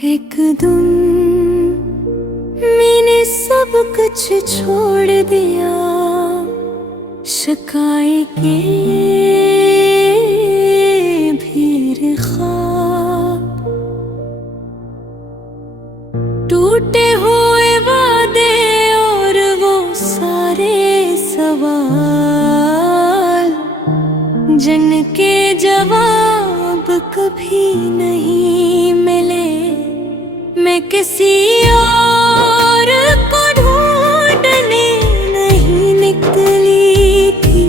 एकदम मैंने सब कुछ छोड़ दिया, शिकायत के भीड़ ख्वाब, टूटे हुए वादे और वो सारे सवाल जिनके जवाब कभी नहीं मिले। मैं किसी और को ढूंढने नहीं निकली थी,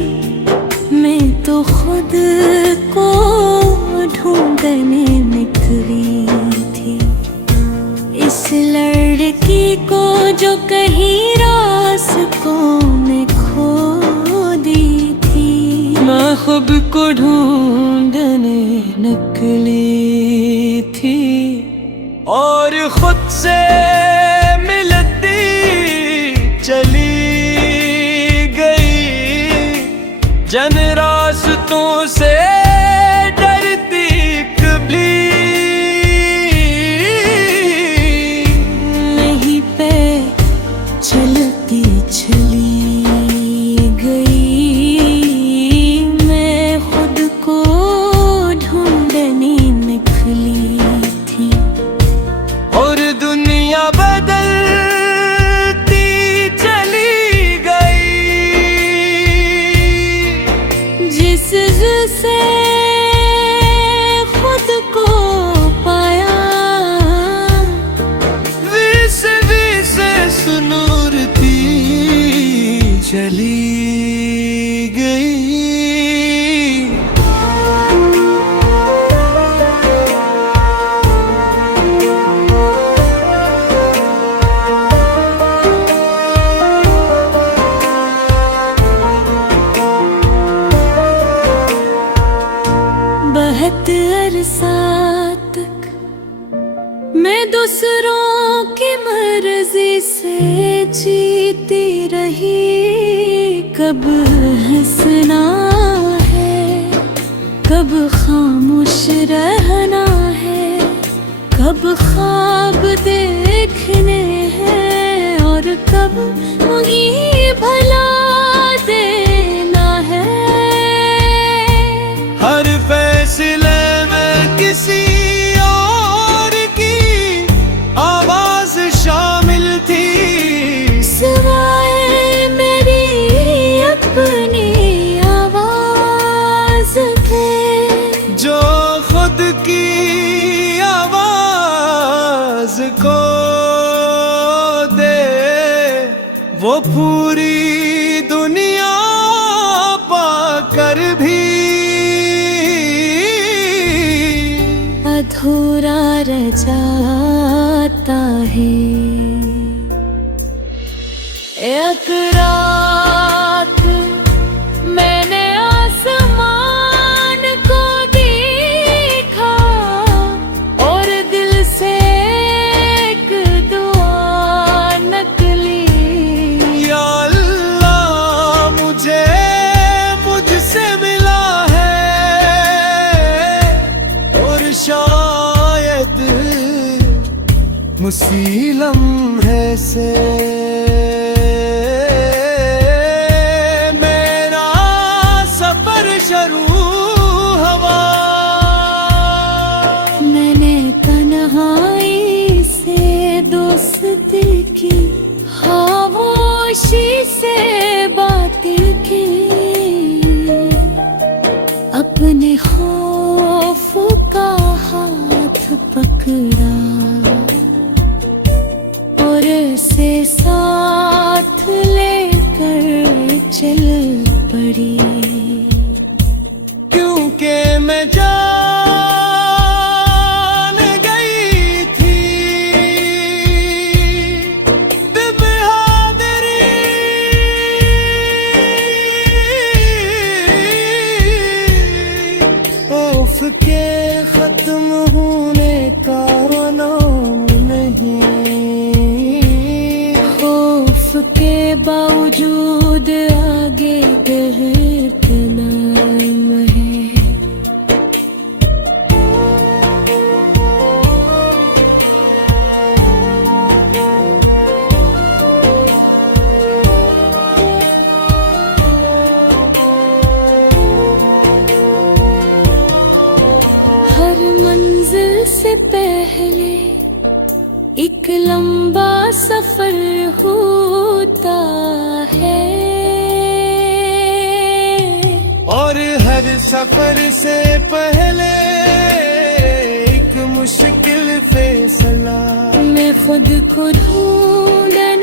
मैं तो खुद को ढूंढने निकली थी। इस लड़की को जो कहीं रास्तों में खो दी थी, मैं खुद को ढूंढने निकली थी। और खुद से मिलती चली गई, जन रास्तों से डरती कभी नहीं पे चलती चली गई। मैं खुद को ढूंढने निकली थी और दुनिया बदलती चली गई। जिस से खुद को पाया, विसे सुनूरती चली गई। बहुत अरसा तक मैं दूसरों की मर्जी से जीती रही। कब हंसना है, कब खामोश रहना है, कब ख्वाब देखने हैं और कब मुझे भला देना है। हर फैसले में किसी और की आवाज शामिल थी, सिवाय मेरी अपनी आवाज के। जो खुद की आवाज को दे, वो पूरी दुनिया पाकर भी अधूरा रह जाता है। एक रात मैंने आसमान को देखा और दिल से एक दुआ निकली, या अल्लाह मुझे मुझसे मिला है और शायद मुसीलम है से मेरा सफर शुरू हुआ। मैंने तन्हाई से दोस्ती की, खामोशी से बातें की, अपने खौफ का हाथ पकड़ा और से साथ लेकर चल पड़ी। क्योंकि मैं जान गई थी बेबहादुरी, खौफ के खत्म होने का नाम नहीं, खौफ के बावजूद आगे बढ़ना है। एक लंबा सफर होता है और हर सफर से पहले एक मुश्किल फैसला। मैं खुद को ढूंढने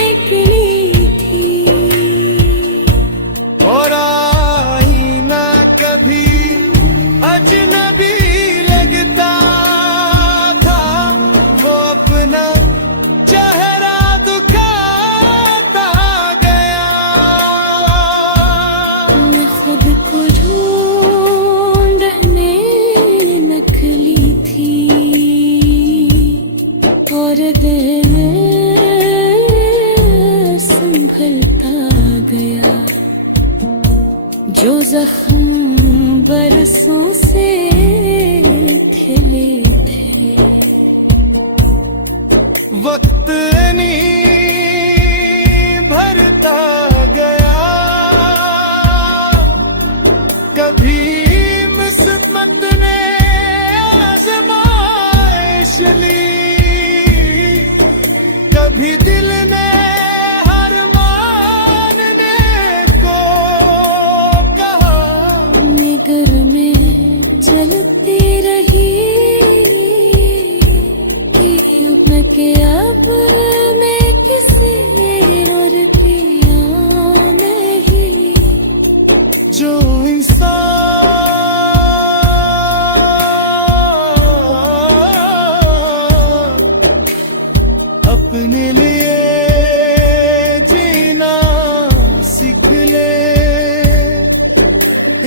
निकली थी और आईना कभी अजनबी लगता था, वो अपना चेहरा दुखाता गया। मैं खुद को ढूंढने निकली थी और दिल संभलता गया। जो जख्म बरसों से खिले थे, वक्त नहीं भरता गया। कभी किस्मत ने आज़माइश ली, कभी दिल ने हार मानने को कहा। निगर में चलती रही कि मैं के अब मैं किसी और की नहीं। जो इंसान अपने लिए जीना सीख ले,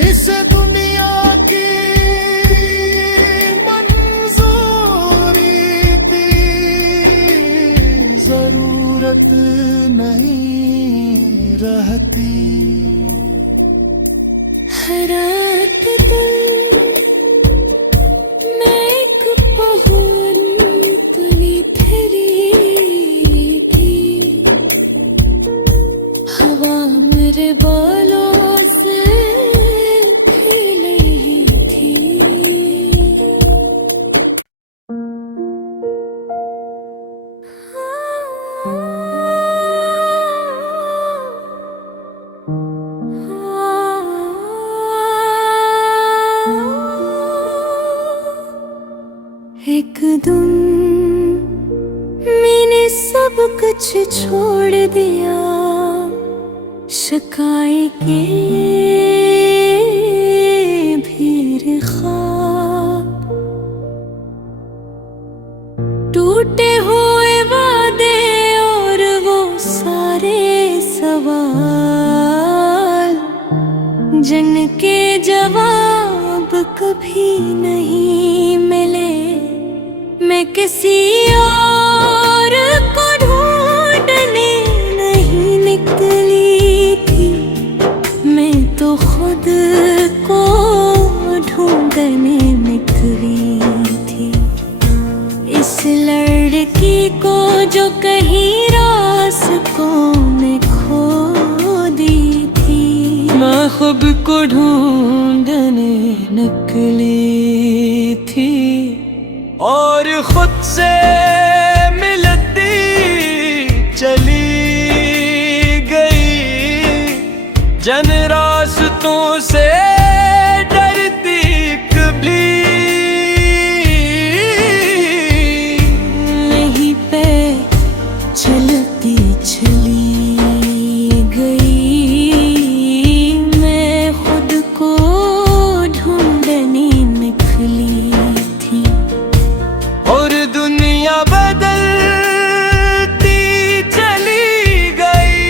इस दुनिया की मंजूरी थी, जरूरत नहीं रहती। हर रात दिल में एक पवन तली फिरी की, हवा मेरे बालों से खिली थी। एक दिन मैंने सब कुछ छोड़ दिया, शिकायत के भीड़ ख्वाब, टूटे हुए वादे और वो सारे सवाल जिनके जवाब कभी नहीं मिले। मैं किसी और को ढूंढने नहीं निकली थी, मैं तो खुद को ढूंढने निकली थी। इस लड़की को जो कहीं रास्तों में खो दी थी, मैं खुद को ढूंढने निकली थी और खुद से मिलती चली गई, जन रास्तों से डरती कभी नहीं पे चलती चली गई। मैं खुद को ढूंढने निकली थी और दुनिया बदलती चली गई।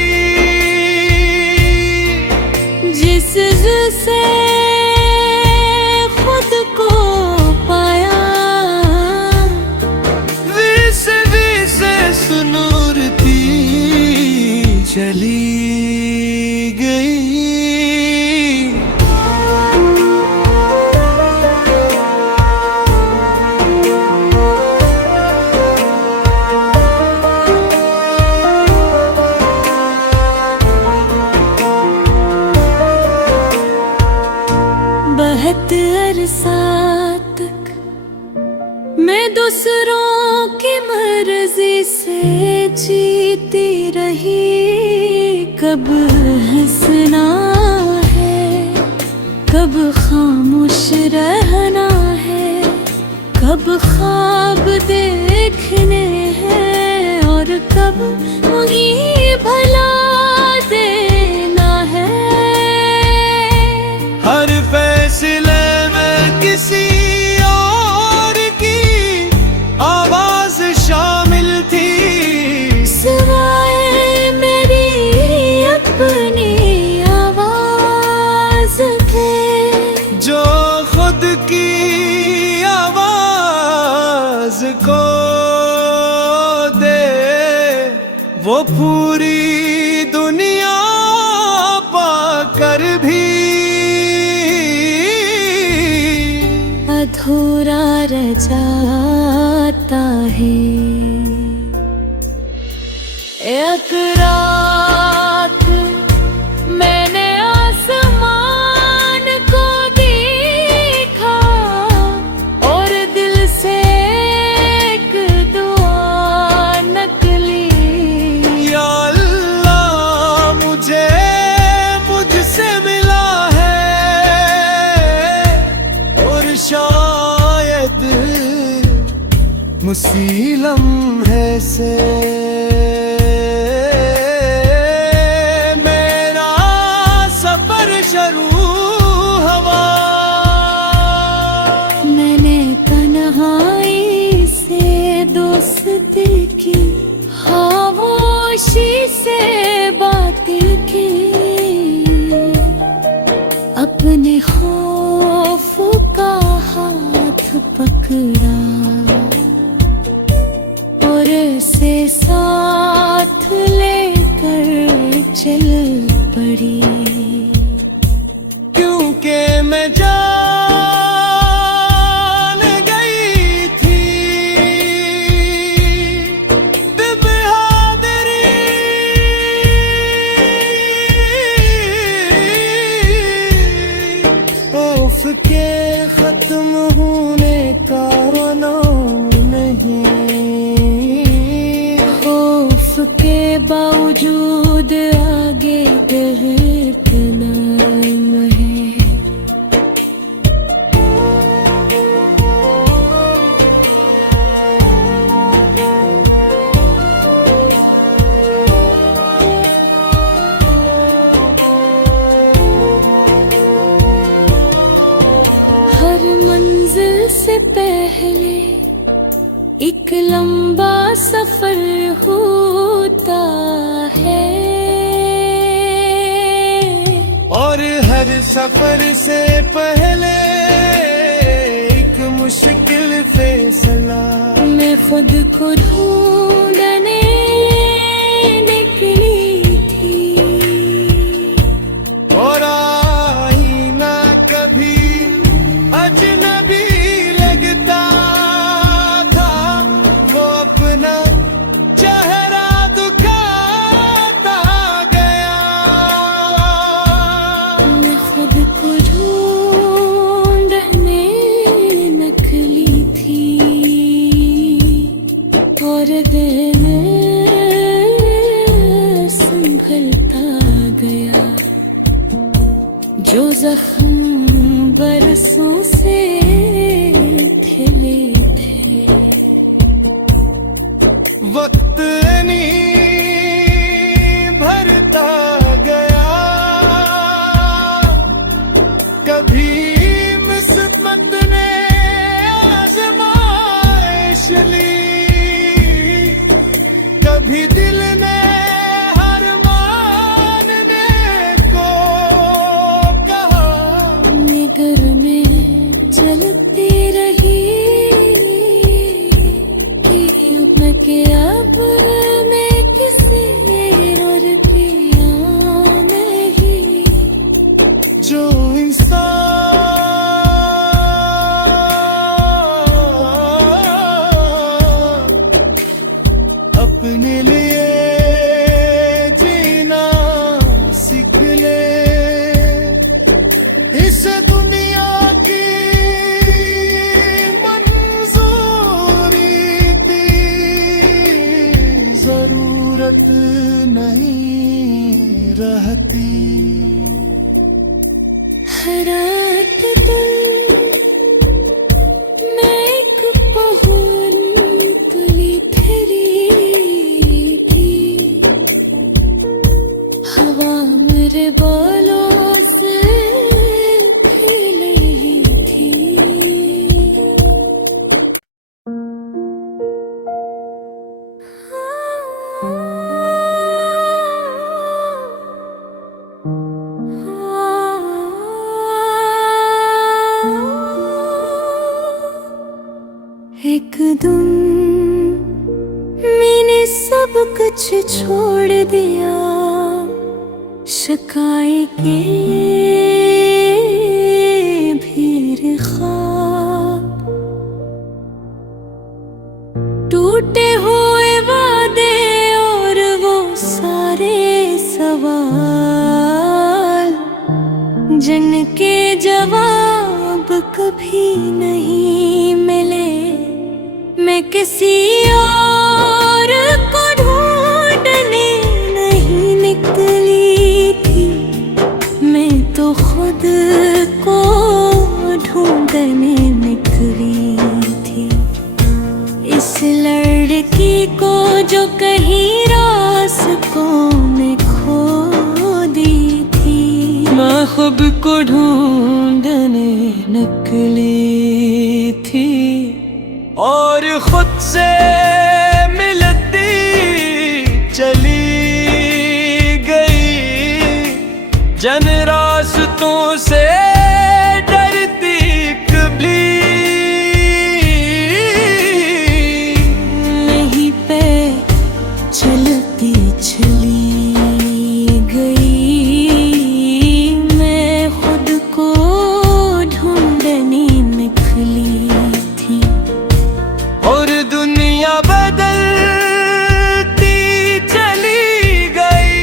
जिस से खुद को पाया, विस सुनूरती चली गई। बहुत अरसा तक मैं दूसरों की मर्जी से जीती रही। कब हंसना है, कब खामोश रहना है, कब ख्वाब देखने हैं और कब वही भला देना है। हर फैसले में किसी और की आवाज शामिल थी, सिवाय मेरी अपनी आवाज के। जो खुद की आवाज को दे वो पूरी दुनिया पाकर भी अधूरा रह जाता है। एक रात मैंने आसमान को देखा और दिल से एक दुआ निकली। या अल्लाह मुझसे मिला है और शायद मुसीलम है से मेरा सफर शुरू हुआ। मैंने तन्हाई से दोस्ती की, खामोशी से बातें की, अपने खौफ का हाथ पकड़ा और से साथ लेकर चल पड़ी। क्योंकि मैं जान गई थी बेबहादुरी खौफ के खत्म होने का नाम नहीं। खौफ के बावजूद आगे बढ़ना है। हर मंजिल से पहले एक लंबा सफर होता है और हर सफर से पहले एक मुश्किल फैसला। मैं खुद को ढूंढने निकली थी और आईना कभी अजनबी लगता था, वो अपना चेहरा दुखाता गया। मैं खुद को ढूंढने निकली थी और दिन संभलता गया। जो जख्म बरसों से खिले थे, वक्त नहीं भरता गया। कभी किस्मत ने आजमाइश ली, कभी दिल ने हार मानने को कहा। निगर में चलती रही कि मैं के अब मैं किसी और की नहीं। जो इंसान अपने लिए जीना सीख ले, इस दुनिया की मंजूर सूरत नहीं रहती। हर रात दिल मैं एक पहुन तुली फिरी थी, हवा मेरे बालों से खेली थी। एकदम मैंने सब कुछ छोड़ दिया, शिकाए के भीड़ ख्वाब, टूटे हुए वादे और वो सारे सवाल जिनके जवाब कभी नहीं मिले। मैं किसी और को ढूंढने नहीं निकली थी, मैं तो खुद को ढूंढने निकली थी। इस लड़की को जो कहीं रास्तों में खो दी थी, मैं खुद को ढूंढने निकली थी। और खुद से मिलती चली गई, जन रास्तों से डरती कभी। यहीं पे चलती चली गई, मैं खुद को ढूंढने निकली थी। और दुनिया बदलती चली गई,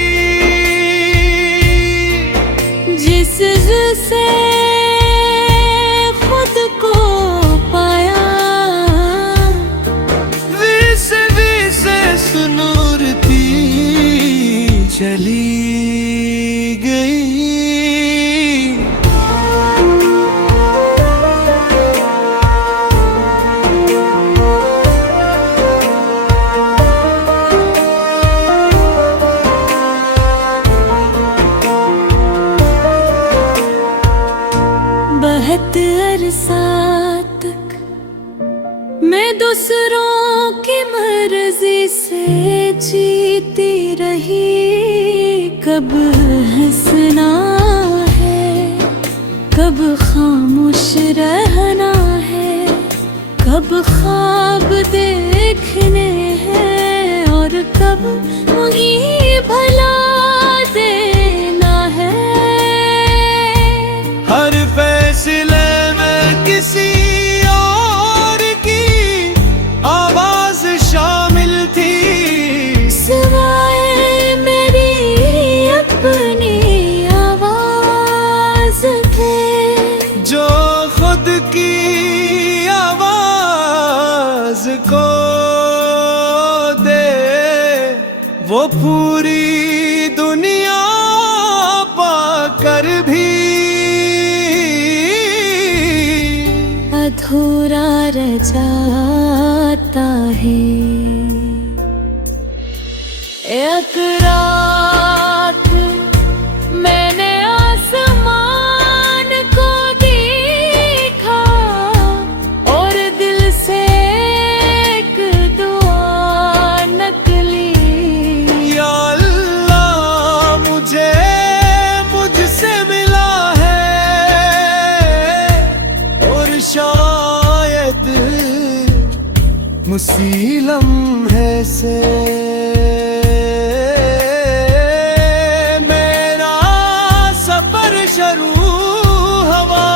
जिससे खुद को पाया, विस सुनूरती चली गई। बहुत अरसा तक मैं दूसरों की मर्जी से जीती रही। कब हंसना है, कब खामोश रहना है, कब ख्वाब देखने हैं और कब वही भला देना है। हर फैसले में किसी और की आवाज शामिल थी, सिवाय मेरी अपनी आवाज के, जो खुद की आवाज को दे वो पूरी दुनिया पाकर भी अधूरा रह जाता है। एक रात मैंने आसमान को देखा और दिल से एक दुआ निकली। या अल्लाह मुझसे मिला है, और शायद मुसीलम है से मेरा सफर शुरू हवा।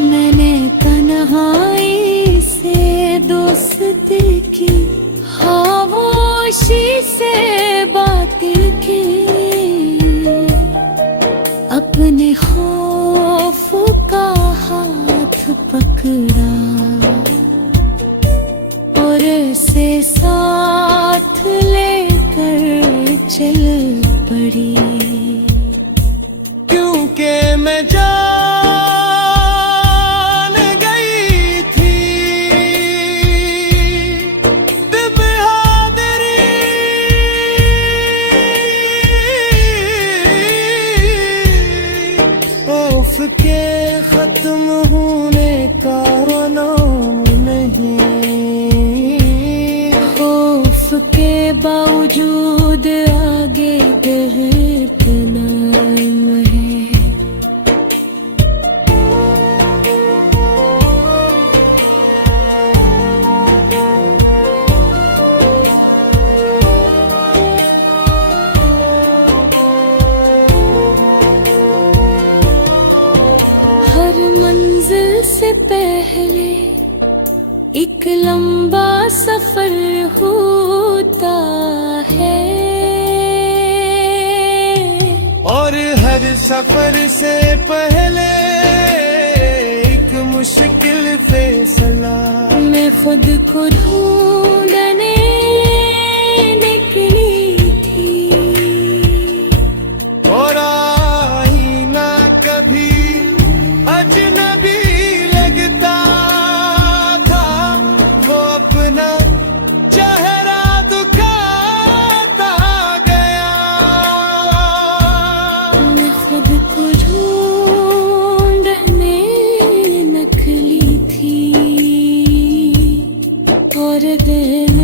मैंने तन्हाई से दोस्ती की, खामोशी से बात की, अपने खौफ का हाथ पकड़ा और से सा बावजूद आगे बढ़ना है। हर मंजिल से पहले एक लंबा सफर होता है, और हर सफर से पहले एक मुश्किल फैसला। मैं खुद को ढूंढने निकली थी, और आईना कभी अजनबी लगता था, वो अपना चेहरा दुखाता गया। मैं खुद को ढूंढने निकली थी, और दिन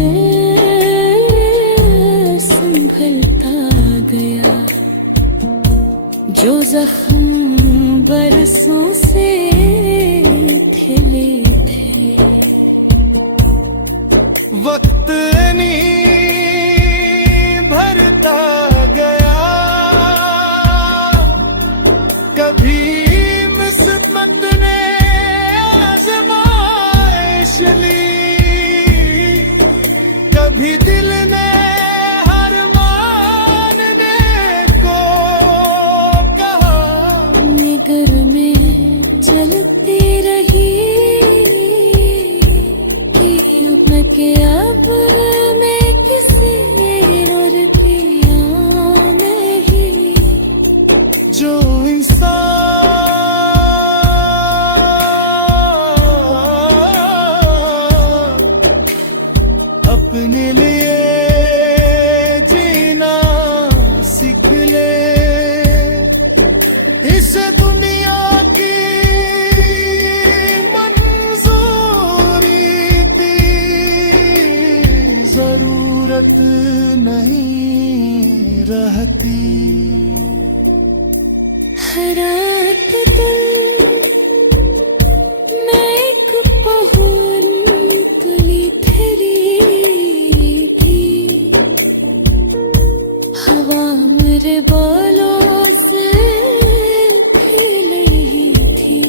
संभलता गया। जो जख्म बरसों से खिले थे, वक्त नहीं भरता गया। कभी किस्मत ने आजमाइश ली, कभी दिल ने हार मानने को कहा। निगर में चलती रही कि अब के अब मैं किसी और की नहीं। जो इंसान अपने लिए जीना सीख ले, इस दुनिया की मंजूरी थी, जरूरत नहीं रहती। हर रात दिल मैं एक पहुन तली ठहरी थी, हवा मेरे बालों से खिली थी।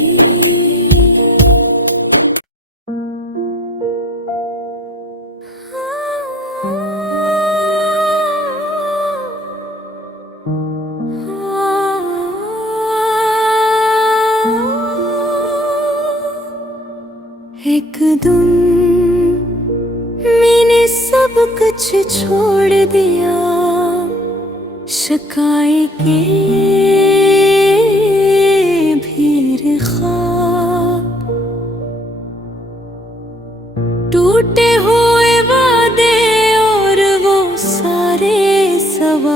एकदम मैंने सब कुछ छोड़ दिया, शिकायत के भीड़ ख्वाब, टूटे हुए वादे और वो सारे सवाल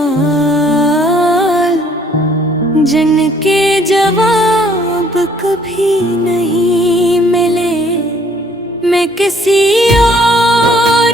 जिनके जवाब कभी नहीं मिले। मैं किसी और